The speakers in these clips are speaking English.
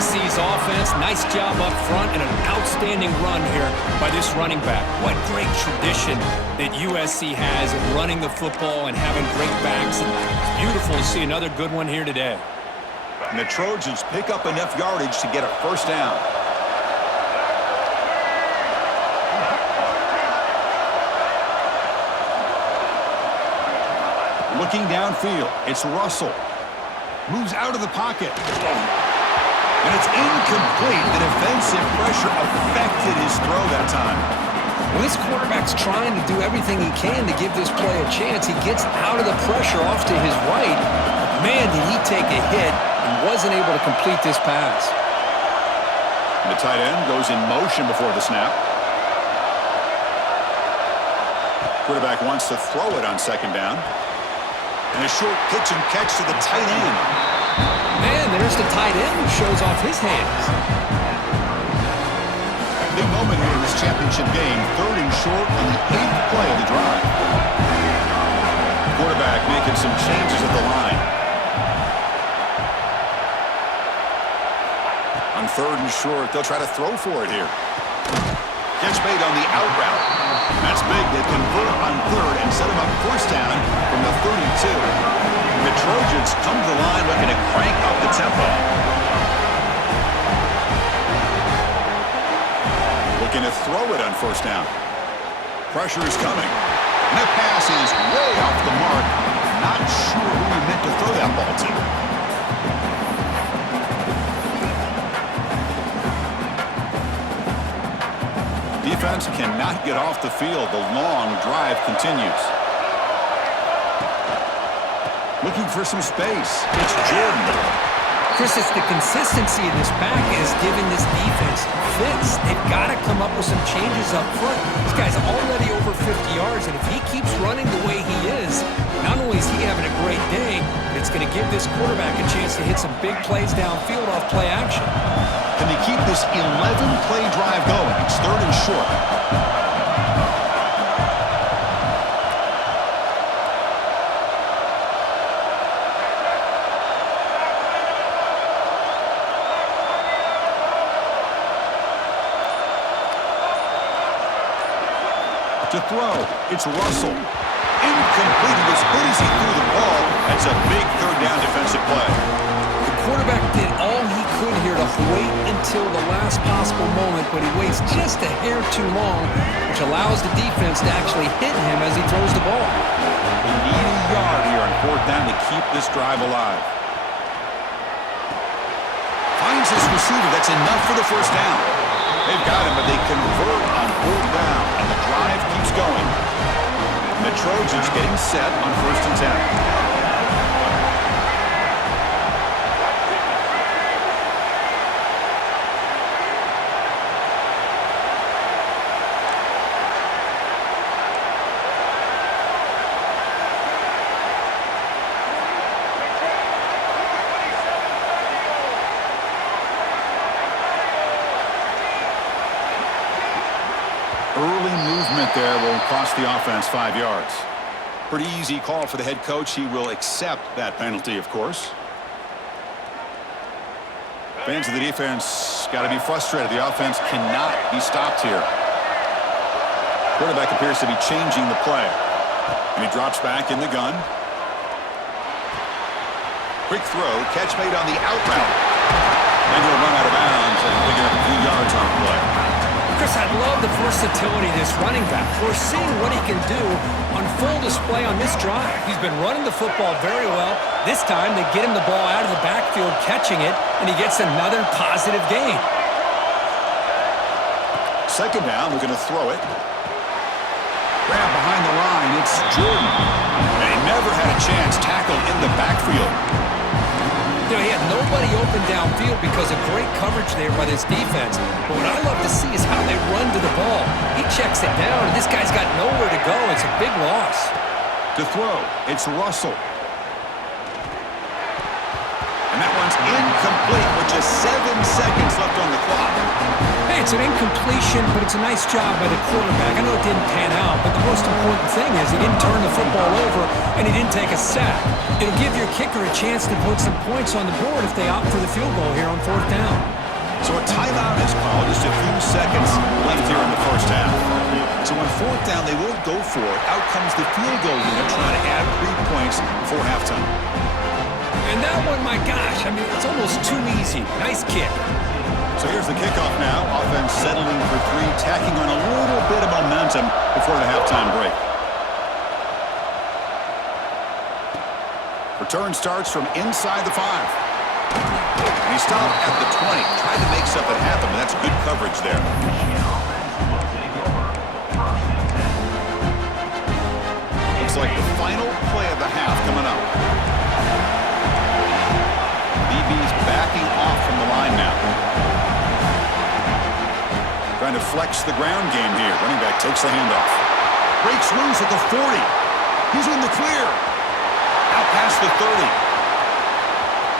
USC's offense, nice job up front and an outstanding run here by this running back. What great tradition that USC has in running the football and having great backs. And it's beautiful to see another good one here today. And the Trojans pick up enough yardage to get a first down. Looking downfield, it's Russell. Moves out of the pocket. And it's incomplete. The defensive pressure affected his throw that time. Well, this quarterback's trying to do everything he can to give this play a chance. He gets out of the pressure off to his right. Man, did he take a hit and wasn't able to complete this pass. And the tight end goes in motion before the snap. Quarterback wants to throw it on second down. And a short pitch and catch to the tight end. Man, there's the tight end who shows off his hands. Big moment here in this championship game. 3rd and short on the 8th play of the drive. Quarterback making some changes at the line. On 3rd and short, they'll try to throw for it here. Catch made on the out route. That's big. They convert on 3rd and set him up first down from the 32. The Trojans come to the line looking to crank up the tempo. Looking to throw it on first down. Pressure is coming. And the pass is way off the mark. Not sure who he meant to throw that ball to. Defense cannot get off the field. The long drive continues. Looking for some space. It's Jordan. Chris, it's the consistency of this back is giving this defense fits. They've got to come up with some changes up front. This guy's already over 50 yards, and if he keeps running the way he is, not only is he having a great day, but it's going to give this quarterback a chance to hit some big plays downfield off play action. Can they keep this 11-play drive going? It's 3rd and short. To throw, it's Russell. Incomplete. He was hit as he threw the ball. That's a big 3rd down defensive play. The quarterback did all he could here to wait until the last possible moment, but he waits just a hair too long, which allows the defense to actually hit him as he throws the ball. They need a yard here on 4th down to keep this drive alive. Finds his receiver. That's enough for the first down. They've got him, but they convert on 4th down, and the drive keeps going. And the Trojans getting set on 1st and 10. Early movement there will cost the offense 5 yards. Pretty easy call for the head coach. He will accept that penalty, of course. Fans of the defense got to be frustrated. The offense cannot be stopped here. Quarterback appears to be changing the play. And he drops back in the gun. Quick throw, catch made on the out route. And he'll run out of bounds and picking up a few yards on the play. Chris, I love the versatility of this running back. We're seeing what he can do on full display on this drive. He's been running the football very well. This time, they get him the ball out of the backfield, catching it, and he gets another positive gain. 2nd down, we're going to throw it. Grab behind the line, it's Jordan. And he never had a chance tackled in the backfield. You know, he had nobody open downfield because of great coverage there by this defense. But what I love to see is how they run to the ball. He checks it down, and this guy's got nowhere to go. It's a big loss. To throw, it's Russell. And that one's incomplete with just 7 seconds left on the clock. Hey, It's an incompletion, but it's a nice job by the quarterback. I know it didn't pan out, but the most important thing is he didn't turn the football over and he didn't take a sack. It'll give your kicker a chance to put some points on the board if they opt for the field goal here on 4th down. So a timeout is called, just a few seconds left here in the first half. So on 4th down, they will go for it. Out comes the field goal unit trying to add 3 points before halftime. And that one, my gosh, I mean, it's almost too easy. Nice kick. So here's the kickoff now. Offense settling for 3, tacking on a little bit of momentum before the halftime break. Return starts from inside the 5. And he stopped at the 20. Tried to make something happen, but that's good coverage there. Looks like the final play of the half coming up. BB's backing off from the line now. Trying to flex the ground game here. Running back takes the handoff. Breaks loose at the 40. He's in the clear. Out past the 30.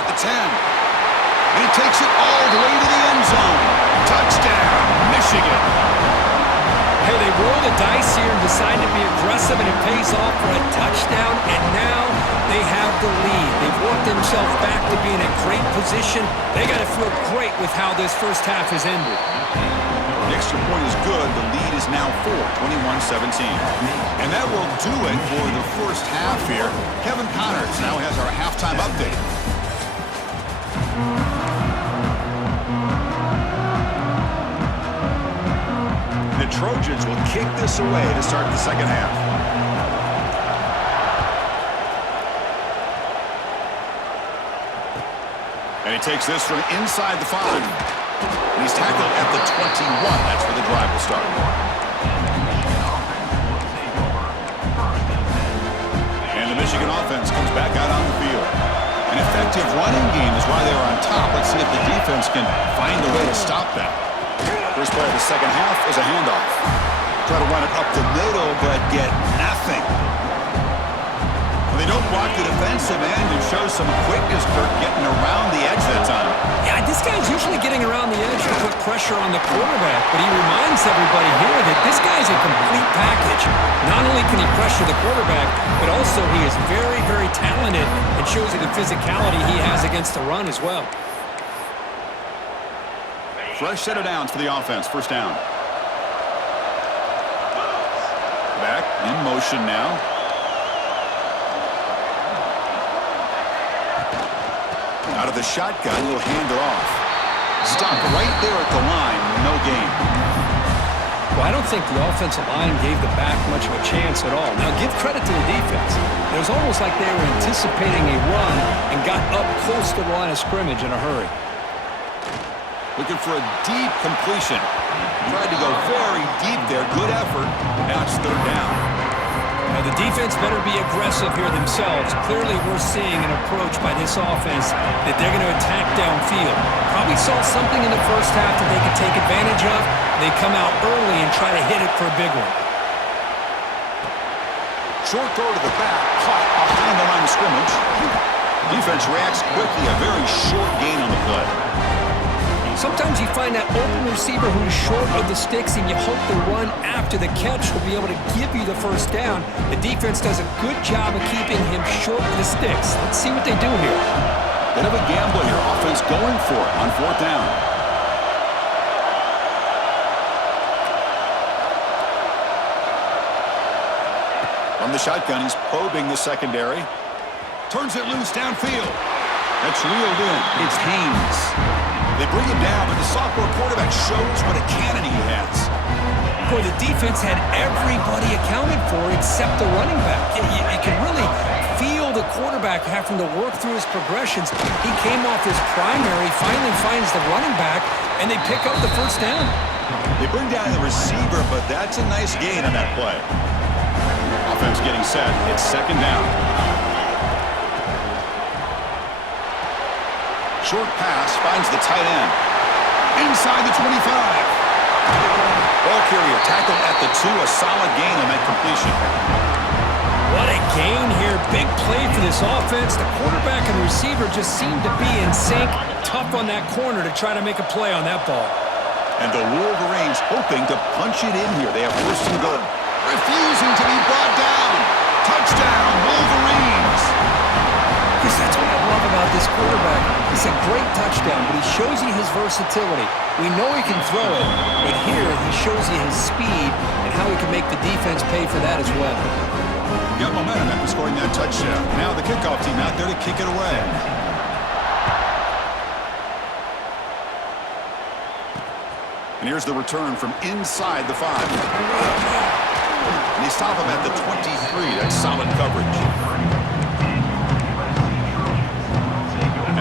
At the 10. And he takes it all the way to the end zone. Touchdown, Michigan. Hey, they roll the dice here and decide to be aggressive, and it pays off for a touchdown, and now they have the lead. They've worked themselves back to be in a great position. They got to feel great with how this first half has ended. The extra point is good. The lead is now 4, 21-17. And that will do it for the first half here. Kevin Connors now has our halftime update. The Trojans will kick this away to start the second half. And he takes this from inside the 5. And he's tackled at the 21. That's where the drive will start. And the Michigan offense comes back out on the field. An effective running game is why they are on top. Let's see if the defense can find a way to stop that. First play of the second half is a handoff. Try to run it up the middle, but get nothing. Well, they don't block the defensive end and show some quickness, Kirk, getting around the edge that time. Yeah, this guy's usually getting around the edge to put pressure on the quarterback, but he reminds everybody here that this guy's a complete package. Not only can he pressure the quarterback, but also he is very, very talented and shows you the physicality he has against the run as well. Fresh set of downs for the offense. First down. Back in motion now. Out of the shotgun, he'll hand it off. Stopped right there at the line. No gain. Well, I don't think the offensive line gave the back much of a chance at all. Now, give credit to the defense. It was almost like they were anticipating a run and got up close to the line of scrimmage in a hurry. Looking for a deep completion. Tried to go very deep there. Good effort. Now it's third down. Now the defense better be aggressive here themselves. Clearly we're seeing an approach by this offense that they're going to attack downfield. Probably saw something in the first half that they could take advantage of. They come out early and try to hit it for a big one. Short throw to the back. Caught behind the line of scrimmage. Defense reacts quickly. A very short gain on the play. Sometimes you find that open receiver who is short of the sticks, and you hope the run after the catch will be able to give you the first down. The defense does a good job of keeping him short of the sticks. Let's see what they do here. Bit of a gamble here. Offense going for it on fourth down. From the shotgun, he's probing the secondary. Turns it loose downfield. That's reeled in. It's Haynes. They bring him down, but the sophomore quarterback shows what a cannon he has. Boy, the defense had everybody accounted for except the running back. You can really feel the quarterback having to work through his progressions. He came off his primary, finally finds the running back, and they pick up the first down. They bring down the receiver, but that's a nice gain on that play. Offense getting set. It's second down. Short pass finds the tight end. Inside the 25. Ball carrier tackled at the 2. A solid gain on that completion. What a gain here. Big play for this offense. The quarterback and receiver just seemed to be in sync. Tough on that corner to try to make a play on that ball. And the Wolverines hoping to punch it in here. They have first and goal. Refusing to be brought down. Touchdown, Wolverines. Chris, that's what I love about this quarterback. It's a great touchdown, but he shows you his versatility. We know he can throw it, but here he shows you his speed and how he can make the defense pay for that as well. Got momentum after scoring that touchdown. Now the kickoff team out there to kick it away. And here's the return from inside the 5. And they stop him at the 23. That's solid coverage.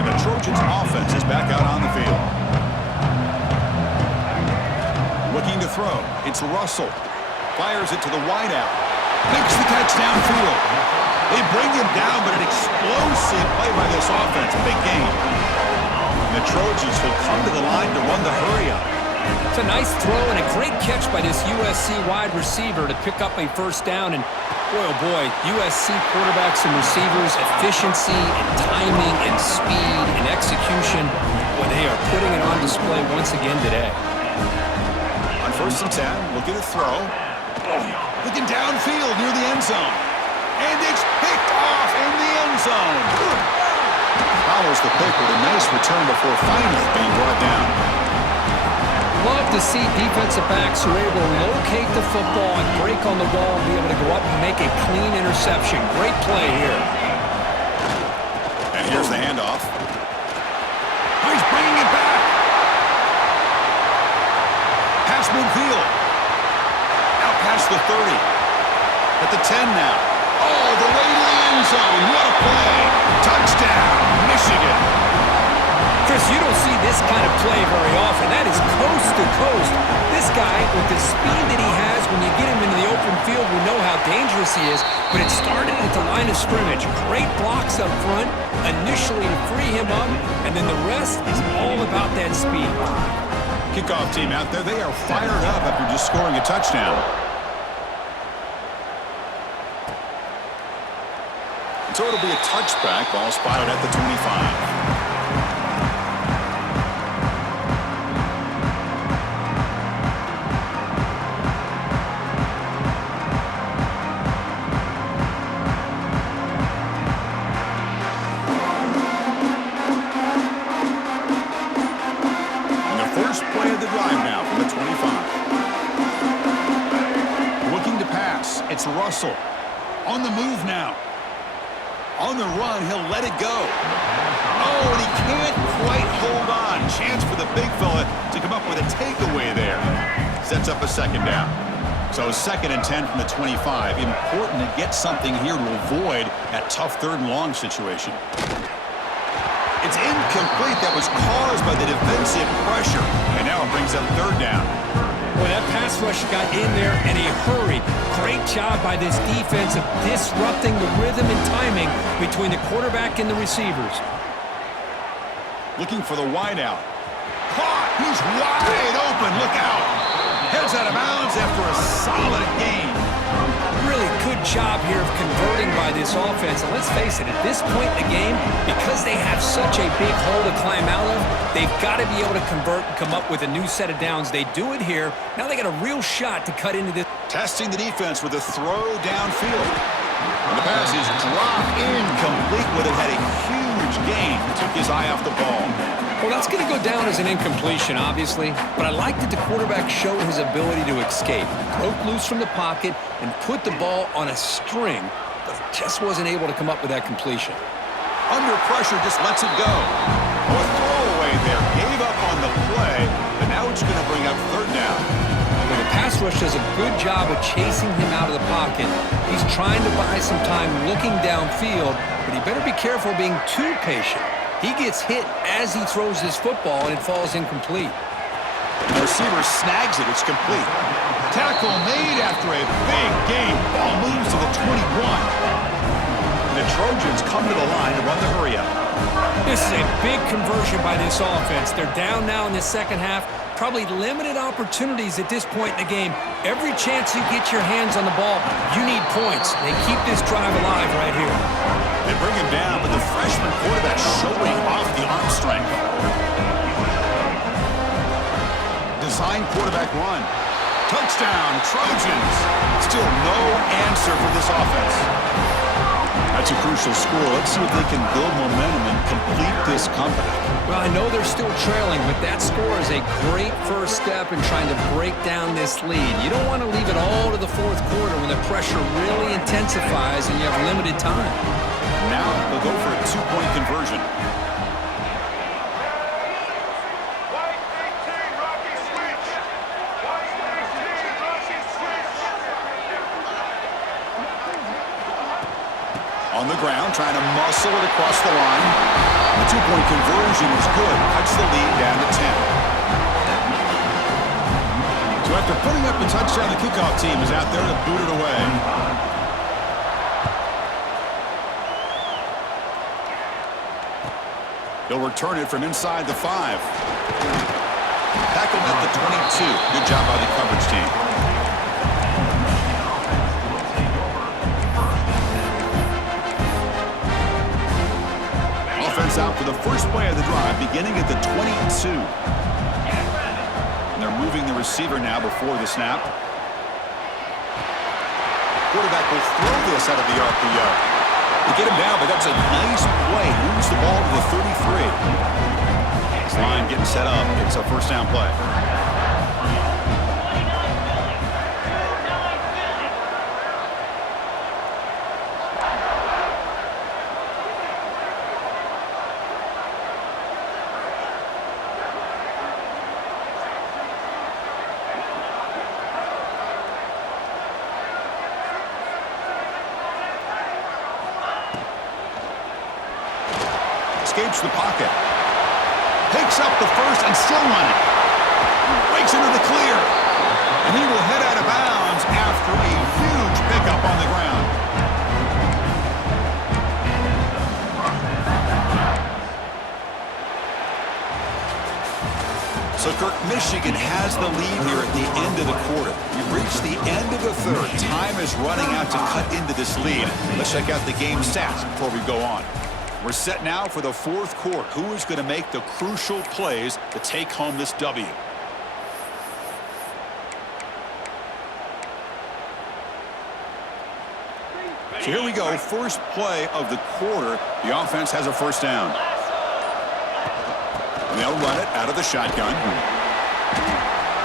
And the Trojans' offense is back out on the field. Looking to throw. It's Russell. Fires it to the wideout. Makes the catch downfield. They bring him down, but an explosive play by this offense. Big gain. And the Trojans will come to the line to run the hurry-up. It's a nice throw and a great catch by this USC wide receiver to pick up a first down. And boy, oh boy, USC quarterbacks and receivers, efficiency and timing and speed and execution, boy, they are putting it on display once again today. On first and 10, looking to throw. Looking downfield near the end zone. And it's picked off in the end zone. Follows the pick with a nice return before finally being brought down. Love to see defensive backs who are able to locate the football and break on the wall and be able to go up and make a clean interception. Great play here. And here's the handoff. He's bringing it back. Pass midfield. Out past the 30. At the 10 now. Oh, the way to the end zone. What a play. Touchdown, Michigan. Chris, you don't see this kind of play very often. That is coast to coast. This guy, with the speed that he has, when you get him into the open field, we know how dangerous he is, but it started at the line of scrimmage. Great blocks up front, initially to free him up, and then the rest is all about that speed. Kickoff team out there, they are fired up after just scoring a touchdown. And so it'll be a touchback, ball spotted at the 25. It's Russell. On the move now. On the run, he'll let it go. Oh, and he can't quite hold on. Chance for the big fella to come up with a takeaway there. Sets up a second down. So 2nd and 10 from the 25. Important to get something here to avoid that tough 3rd and long situation. It's incomplete. That was caused by the defensive pressure. And now it brings up 3rd down. Boy, that pass rush got in there in a hurry. Great job by this defense of disrupting the rhythm and timing between the quarterback and the receivers. Looking for the wideout. Caught! He's wide open. Look out! Heads out of bounds after a solid gain. Really good job here of converting by this offense. And let's face it, at this point in the game, because they have such a big hole to climb out of, they've got to be able to convert and come up with a new set of downs. They do it here. Now they got a real shot to cut into this. Testing the defense with a throw downfield. And the pass is dropped incomplete, but it had a huge gain. Took his eye off the ball. Well, that's going to go down as an incompletion, obviously, but I like that the quarterback showed his ability to escape, broke loose from the pocket, and put the ball on a string, but just wasn't able to come up with that completion. Under pressure, just lets it go. A throwaway there, gave up on the play, but now it's going to bring up 3rd down. Well, the pass rush does a good job of chasing him out of the pocket. He's trying to buy some time looking downfield, but he better be careful being too patient. He gets hit as he throws his football, and it falls incomplete. The receiver snags it. It's complete. Tackle made after a big gain. Ball moves to the 21. The Trojans come to the line to run the hurry-up. This is a big conversion by this offense. They're down now in the second half. Probably limited opportunities at this point in the game. Every chance you get your hands on the ball, you need points. They keep this drive alive right here. They bring him down, but the freshman quarterback showing off the arm strength. unassigned quarterback run. Touchdown, Trojans. Still no answer for this offense. That's a crucial score. Let's see if they can build momentum and complete this comeback. Well, I know they're still trailing, but that score is a great first step in trying to break down this lead. You don't want to leave it all to the fourth quarter when the pressure really intensifies and you have limited time. Now they'll go for a two-point conversion. On the ground, trying to muscle it across the line. The two-point conversion is good. Cuts the lead down to 10. So after putting up the touchdown, the kickoff team is out there to boot it away. They'll return it from inside the 5. Tackled at the 22. Good job by the coverage team. Offense out for the first play of the drive, beginning at the 22. And they're moving the receiver now before the snap. Quarterback will throw this out of the RPO. They get him down, but that's a nice play. Moves the ball to the 33. This line getting set up. It's a first down play. Escapes the pocket. Takes up the first and still running. Breaks into the clear. And he will head out of bounds after a huge pickup on the ground. So, Kirk, Michigan has the lead here at the end of the quarter. We've reached the end of the third. Time is running out to cut into this lead. Let's check out the game stats before we go on. We're set now for the fourth quarter. Who is going to make the crucial plays to take home this W? So here we go. First play of the quarter. The offense has a first down. And they'll run it out of the shotgun.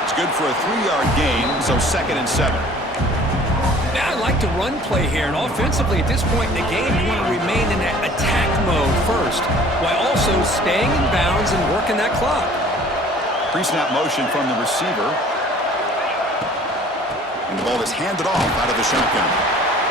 It's good for a 3-yard gain, so 2nd and 7. Now, I like to run play here, and offensively at this point in the game, you want to remain in that attack mode first, while also staying in bounds and working that clock. Pre-snap motion from the receiver. And the ball is handed off out of the shotgun.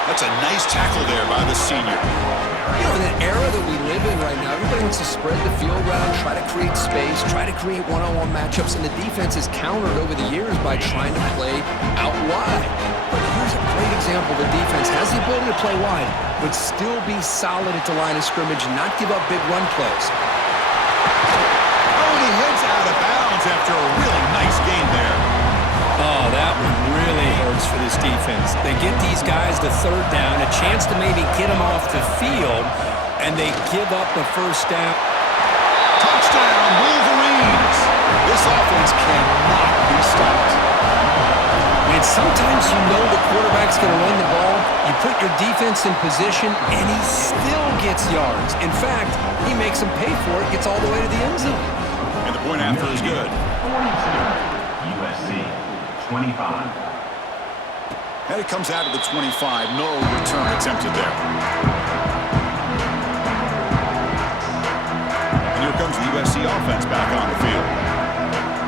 That's a nice tackle there by the senior. You know, in an era that we live in right now, everybody wants to spread the field around, try to create space, try to create one-on-one matchups, and the defense has countered over the years by trying to play out wide. But here's a great example. The defense has the ability to play wide, but still be solid at the line of scrimmage and not give up big run plays. Oh, and he heads out of bounds after a really nice gain there. Oh, that one really hurts for this defense. They get these guys the third down, a chance to maybe get them off the field, and they give up the first down. Touchdown, Wolverines! This offense cannot be stopped. And sometimes you know the quarterback's going to run the ball. You put your defense in position, and he still gets yards. In fact, he makes them pay for it, gets all the way to the end zone. And the point after is good. 25. And it comes out of the 25. No return attempted there. And here comes the USC offense back on the field.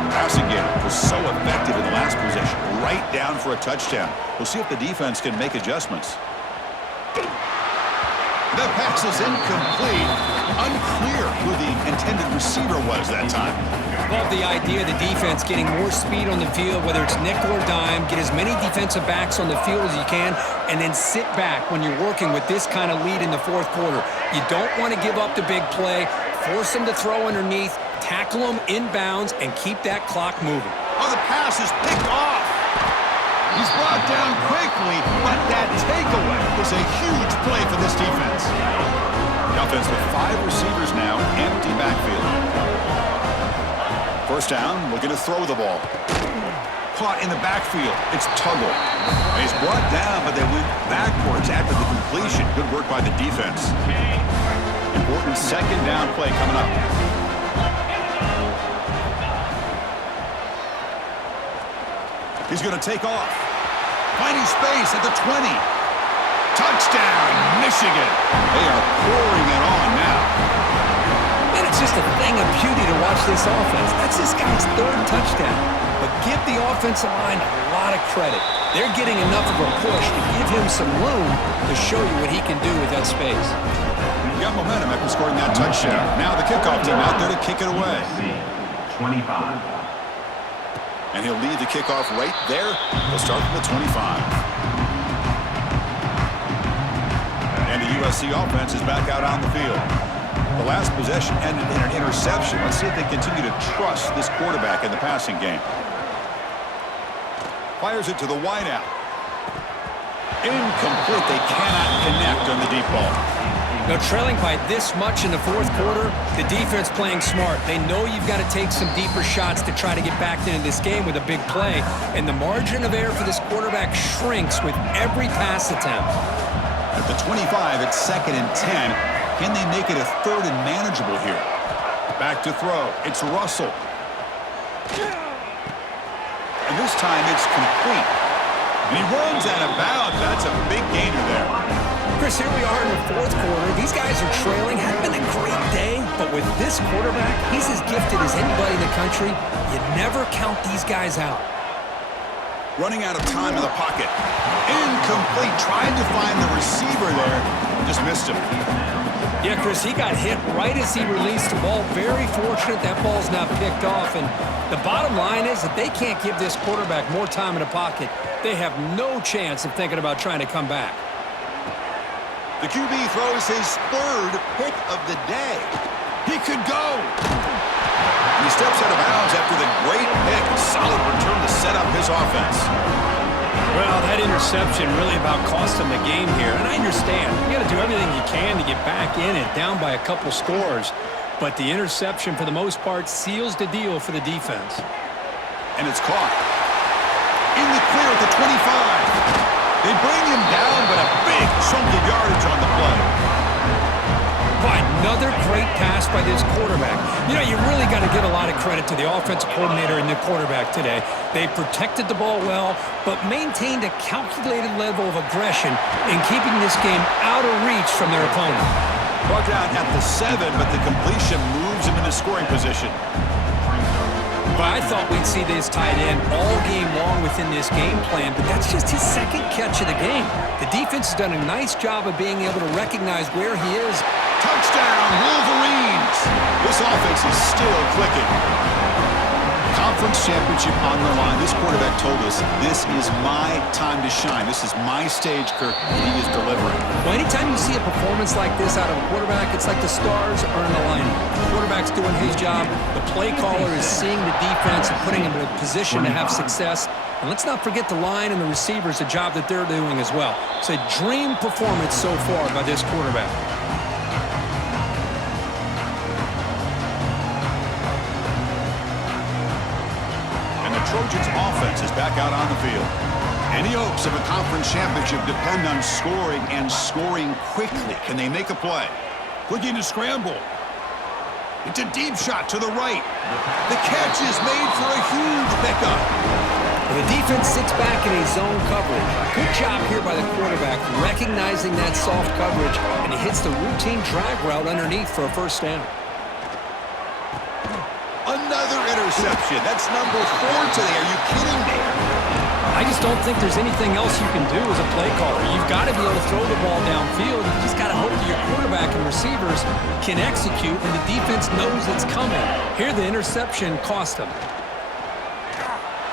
The passing game was so effective in the last possession. Right down for a touchdown. We'll see if the defense can make adjustments. The pass is incomplete. Unclear who the intended receiver was that time. Love the idea of the defense getting more speed on the field, whether it's nickel or dime, get as many defensive backs on the field as you can, and then sit back when you're working with this kind of lead in the fourth quarter. You don't want to give up the big play, force them to throw underneath, tackle them in bounds, and keep that clock moving. Oh, the pass is picked off. He's brought down quickly, but that takeaway is a huge play for this defense. The offense with 5 receivers now, empty backfield. First down, looking to throw the ball. Caught in the backfield. It's Tuggle. And he's brought down, but they went backwards after the completion. Good work by the defense. Important second down play coming up. He's going to take off. Finding space at the 20. Touchdown, Michigan. They are pouring it on now. And it's just a thing of beauty to watch this offense. That's this guy's third touchdown. But give the offensive line a lot of credit. They're getting enough of a push to give him some room to show you what he can do with that space. You got momentum after scoring that touchdown. Now the kickoff team out there to kick it away. 25. And he'll lead the kickoff right there. They'll start from the 25. And the USC offense is back out on the field. The last possession ended in an interception. Let's see if they continue to trust this quarterback in the passing game. Fires it to the wideout. Incomplete. They cannot connect on the deep ball. Now, trailing by this much in the fourth quarter, the defense playing smart. They know you've got to take some deeper shots to try to get back into this game with a big play. And the margin of error for this quarterback shrinks with every pass attempt. At the 25, it's 2nd and 10. Can they make it a 3rd and manageable here? Back to throw. It's Russell. And this time it's complete. And he runs out of bounds. That's a big gainer there. Chris, here we are in the fourth quarter. These guys are trailing. Hadn't been a great day, but with this quarterback, he's as gifted as anybody in the country. You never count these guys out. Running out of time in the pocket. Incomplete. Trying to find the receiver there. Just missed him. Yeah, Chris, he got hit right as he released the ball. Very fortunate that ball's not picked off. And the bottom line is that they can't give this quarterback more time in the pocket. They have no chance of thinking about trying to come back. The QB throws his 3rd pick of the day. He could go. And he steps out of bounds after the great pick. Solid return to set up his offense. Well, that interception really about cost him the game here. And I understand. You got to do everything you can to get back in it, down by a couple scores. But the interception, for the most part, seals the deal for the defense. And it's caught. In the clear at the 25. They bring him down, but a big chunk of yardage on the play. By another great pass by this quarterback. You know, you really got to give a lot of credit to the offensive coordinator and the quarterback today. They protected the ball well, but maintained a calculated level of aggression in keeping this game out of reach from their opponent. Brought down at the 7, but the completion moves him into scoring position. But I thought we'd see this tight end all game long within this game plan, but that's just his 2nd catch of the game. The defense has done a nice job of being able to recognize where he is. Touchdown, Wolverines! This offense is still clicking. Conference championship on the line. This quarterback told us, this is my time to shine. This is my stage, Kirk, and he is delivering. Well, anytime you see a performance like this out of a quarterback, it's like the stars are in alignment. The quarterback's doing his job. The play caller is seeing the defense and putting him in a position to have success. And let's not forget the line and the receivers, the job that they're doing as well. It's a dream performance so far by this quarterback. Trojans offense is back out on the field. Any hopes of a conference championship depend on scoring and scoring quickly. Can they make a play? Looking to scramble. It's a deep shot to the right. The catch is made for a huge pickup. The defense sits back in a zone coverage. Good job here by the quarterback, recognizing that soft coverage, and he hits the routine drag route underneath for a first down. Another interception. That's number 4 today. Are you kidding me? I just don't think there's anything else you can do as a play caller. You've got to be able to throw the ball downfield. You just got to hope that your quarterback and receivers can execute when the defense knows it's coming. Here, the interception cost them.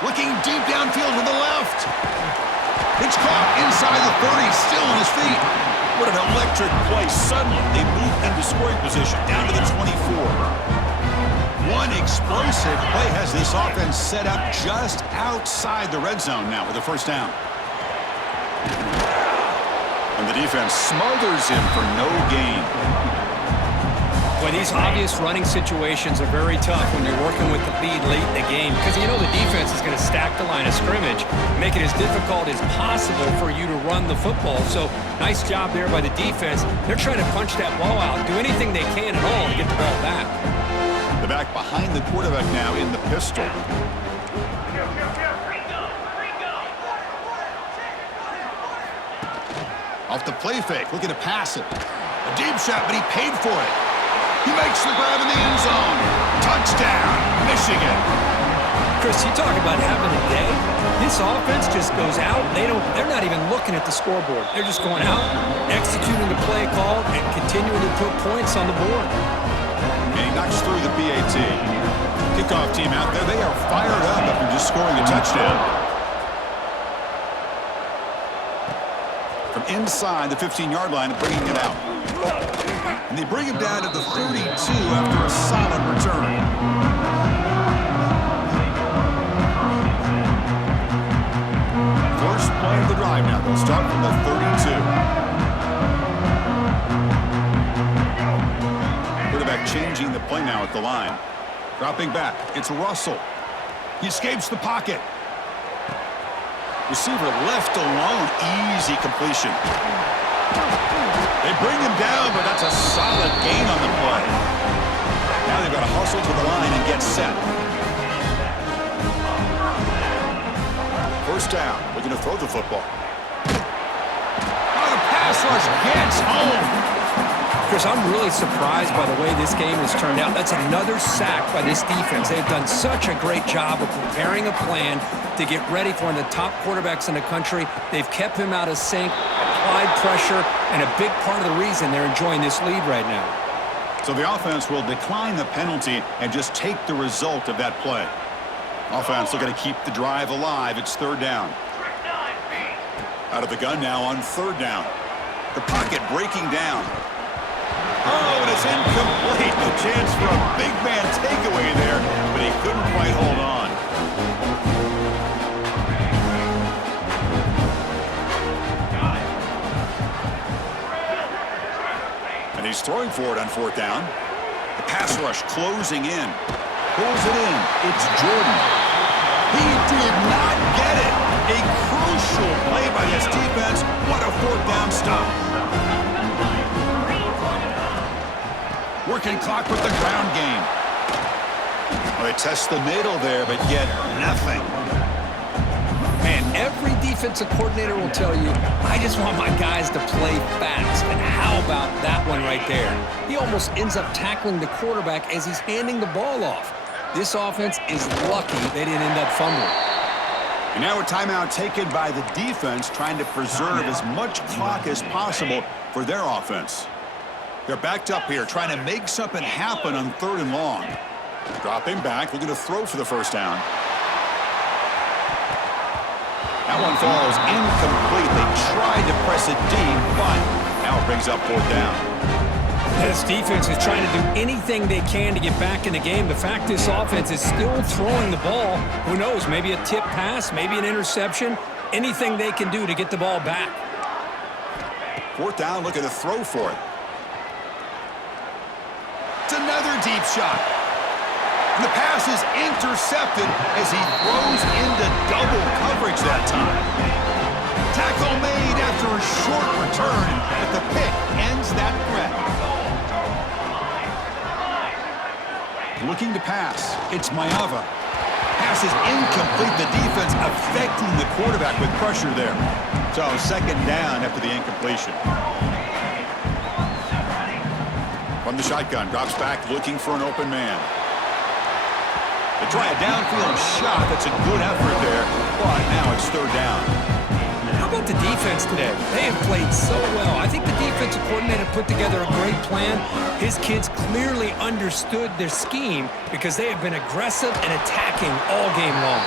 Looking deep downfield to the left. It's caught inside the 30, still on his feet. What an electric play. Suddenly, they move into scoring position down to the 24. One explosive play has this offense set up just outside the red zone now with a first down. And the defense smothers him for no gain. Well, these obvious running situations are very tough when you're working with the lead late in the game because you know the defense is going to stack the line of scrimmage, make it as difficult as possible for you to run the football. So nice job there by the defense. They're trying to punch that ball out, do anything they can at all to get the ball back. The back behind the quarterback now in the pistol. Off the play fake, looking to pass it. A deep shot, but he paid for it. He makes the grab in the end zone. Touchdown, Michigan. Chris, you talk about having a day. This offense just goes out. They're not even looking at the scoreboard. They're just going out, executing the play call, and continuing to put points on the board. And he knocks through the PAT. Kickoff team out there, they are fired up after just scoring a touchdown. From inside the 15-yard line and bringing it out. And they bring him down to the 32 after a solid return. First play of the drive now. They'll start from the 32. Quarterback changing the play now at the line. Dropping back. It's Russell. He escapes the pocket. Receiver left alone. Easy completion. They bring him down, but that's a solid gain on the play. Now they've got to hustle to the line and get set. First down. Looking to throw the football. Oh, the pass rush gets home. Chris, I'm really surprised by the way this game has turned out. That's another sack by this defense. They've done such a great job of preparing a plan to get ready for one of the top quarterbacks in the country. They've kept him out of sync, applied pressure, and a big part of the reason they're enjoying this lead right now. So the offense will decline the penalty and just take the result of that play. Offense looking to keep the drive alive. It's third down. Out of the gun now on third down. The pocket breaking down. Oh, and it's incomplete. No chance for a big man takeaway there, but he couldn't quite hold on. And he's throwing for it on fourth down. The pass rush closing in. Pulls it in. It's Jordan. He did not get it. A crucial play by this defense. What a fourth down stop. Working clock with the ground game. Well, they test the middle there, but get nothing. Man, every defensive coordinator will tell you, I just want my guys to play fast. And how about that one right there? He almost ends up tackling the quarterback as he's handing the ball off. This offense is lucky they didn't end up fumbling. And now a timeout taken by the defense, trying to preserve as much clock as possible for their offense. They're backed up here, trying to make something happen on third and long. Dropping back, looking to throw for the first down. That one falls incomplete. They tried to press it deep, but now it brings up fourth down. This defense is trying to do anything they can to get back in the game. The fact this offense is still throwing the ball, who knows, maybe a tip pass, maybe an interception, anything they can do to get the ball back. Fourth down, looking to throw for it. It's another deep shot. And the pass is intercepted as he throws into double coverage that time. Tackle made after a short return, but the pick ends that threat. Looking to pass. It's Mayava. Pass is incomplete. The defense affecting the quarterback with pressure there. So second down after the incompletion. From the shotgun, drops back looking for an open man. They try a downfield shot. That's a good effort there, but now it's third down. How about the defense today? They have played so well. I think the defensive coordinator put together a great plan. His kids clearly understood their scheme because they have been aggressive and attacking all game long.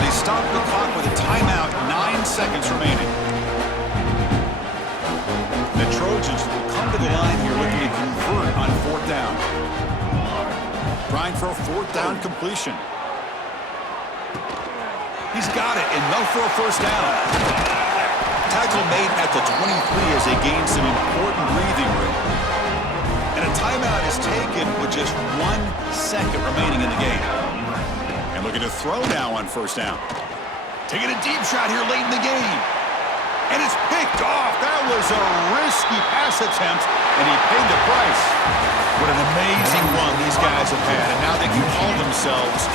They stopped the clock with a timeout, 9 seconds remaining. The Trojans will come to the line here looking to convert on fourth down. Trying for a fourth down completion. He's got it, enough for a first down. Tackle made at the 23 as they gain some important breathing room. And a The timeout is taken with just 1 second remaining in the game. And looking to throw now on first down. Taking a deep shot here late in the game. And it's picked off. That was a risky pass attempt, and he paid the price. What an amazing run these guys have had, and now they can call themselves